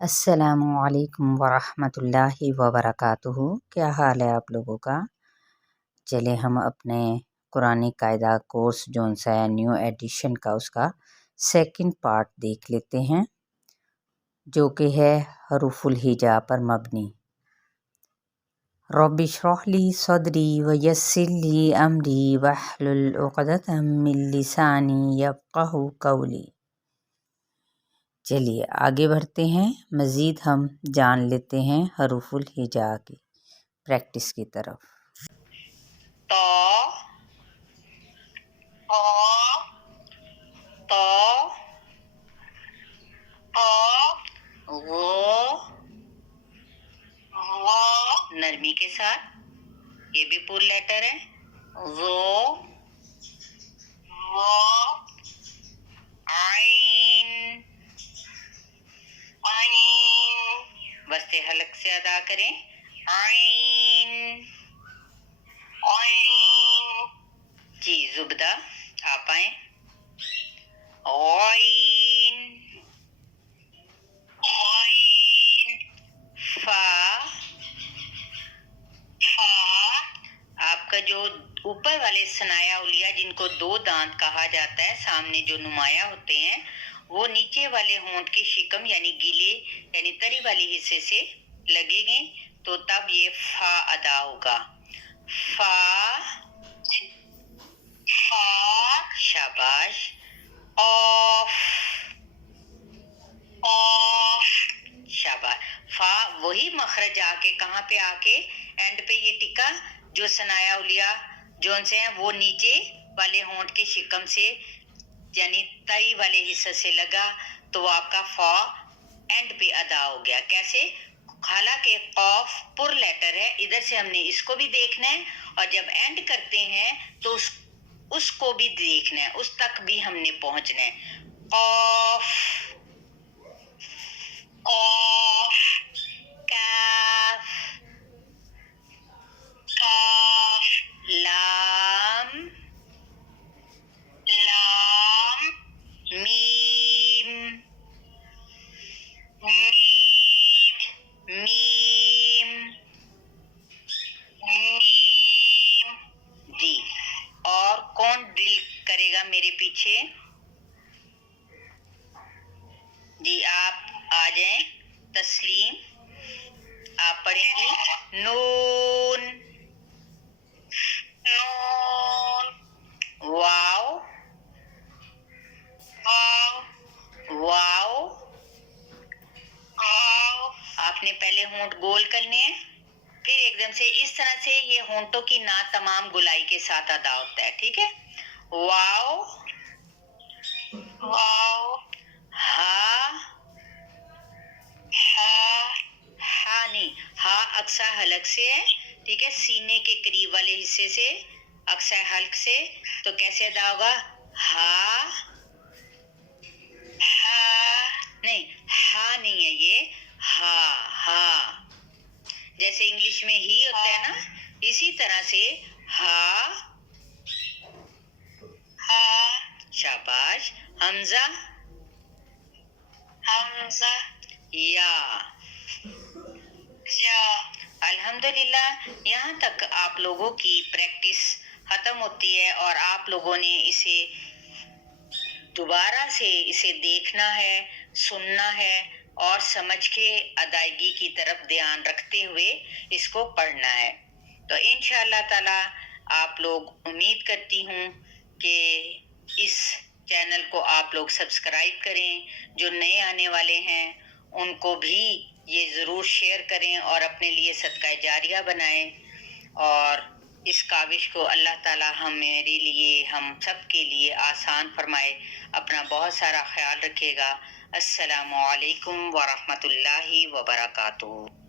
السلام علیکم ورحمۃ اللہ وبرکاتہ۔ کیا حال ہے آپ لوگوں کا؟ چلے ہم اپنے قرآن قاعدہ کورس جون سا ہے نیو ایڈیشن کا، اس کا سیکنڈ پارٹ دیکھ لیتے ہیں، جو کہ ہے حروف الہجا پر مبنی۔ رب اشرح لی صدری ویسر لی امری واحلل عقدۃ من لسانی یفقہوا قولی۔ چلیے آگے بڑھتے ہیں، مزید ہم جان لیتے ہیں حروف الہجا کی پریکٹس کی طرف۔ تا تا غ نرمی کے ساتھ، یہ بھی پور لیٹر ہے۔ غ عین وسط حلق سے ادا کریں، عین جی زبدہ آپ آئیں، غین فا آپ کا جو اوپر والے ثنایا الیہ جن کو دو دانت کہا جاتا ہے، سامنے جو نمایاں ہوتے ہیں، وہ نیچے والے ہونٹ کے شکم یعنی گلے یعنی تری والی حصے سے لگے گئے، تو تب یہ فا ادا ہوگا۔ فا شاباش۔ اوف شاباش۔ فا وہی مخرج آ کے کہاں پہ آ کے اینڈ پہ یہ ٹکا جو ثنایا الیہ جون سے ہیں وہ نیچے والے ہونٹ کے شکم سے یعنی تئی والے حصے سے لگا، تو وہ آپ کا فا اینڈ پہ ادا ہو گیا۔ کیسے؟ حالانکہ قوف پر لیٹر ہے، ادھر سے ہم نے اس کو بھی دیکھنا ہے، اور جب اینڈ کرتے ہیں تو اس کو بھی دیکھنا ہے، اس تک بھی ہم نے پہنچنا ہے۔ قوف کاف لام میم جی۔ اور کون ڈرل کرے گا میرے پیچھے؟ جی آپ آ جائیں۔ تسلیم آپ پڑھیں گی نون واو واو آپ نے پہلے ہونٹ گول کرنے ہیں، پھر ایک دم سے اس طرح سے یہ ہونٹوں کی نا تمام گلائی کے ساتھ ادا ہوتا ہے، ٹھیک ہے؟ واو ہا ہا نہیں، ہا اقصی حلق سے ہے، ٹھیک ہے، سینے کے قریب والے حصے سے، اقصی حلق سے، تو کیسے ادا ہوگا؟ ہا نہیں، ہا نہیں ہے یہ، ہا جیسے انگلش میں ہی ہوتا ہے نا، اسی طرح سے ہا شاباش۔ حمزہ یا الحمدللہ یہاں تک آپ لوگوں کی پریکٹس ختم ہوتی ہے، اور آپ لوگوں نے اسے دوبارہ سے اسے دیکھنا ہے، سننا ہے، اور سمجھ کے ادائیگی کی طرف دھیان رکھتے ہوئے اس کو پڑھنا ہے۔ تو انشاءاللہ تعالی آپ لوگ، امید کرتی ہوں کہ اس چینل کو آپ لوگ سبسکرائب کریں، جو نئے آنے والے ہیں ان کو بھی یہ ضرور شیئر کریں اور اپنے لیے صدقہ جاریہ بنائیں، اور اس کاوش کو اللہ تعالی ہمارے لیے، ہم سب کے لیے آسان فرمائے۔ اپنا بہت سارا خیال رکھے گا۔ السلام علیکم ورحمۃ اللہ وبرکاتہ۔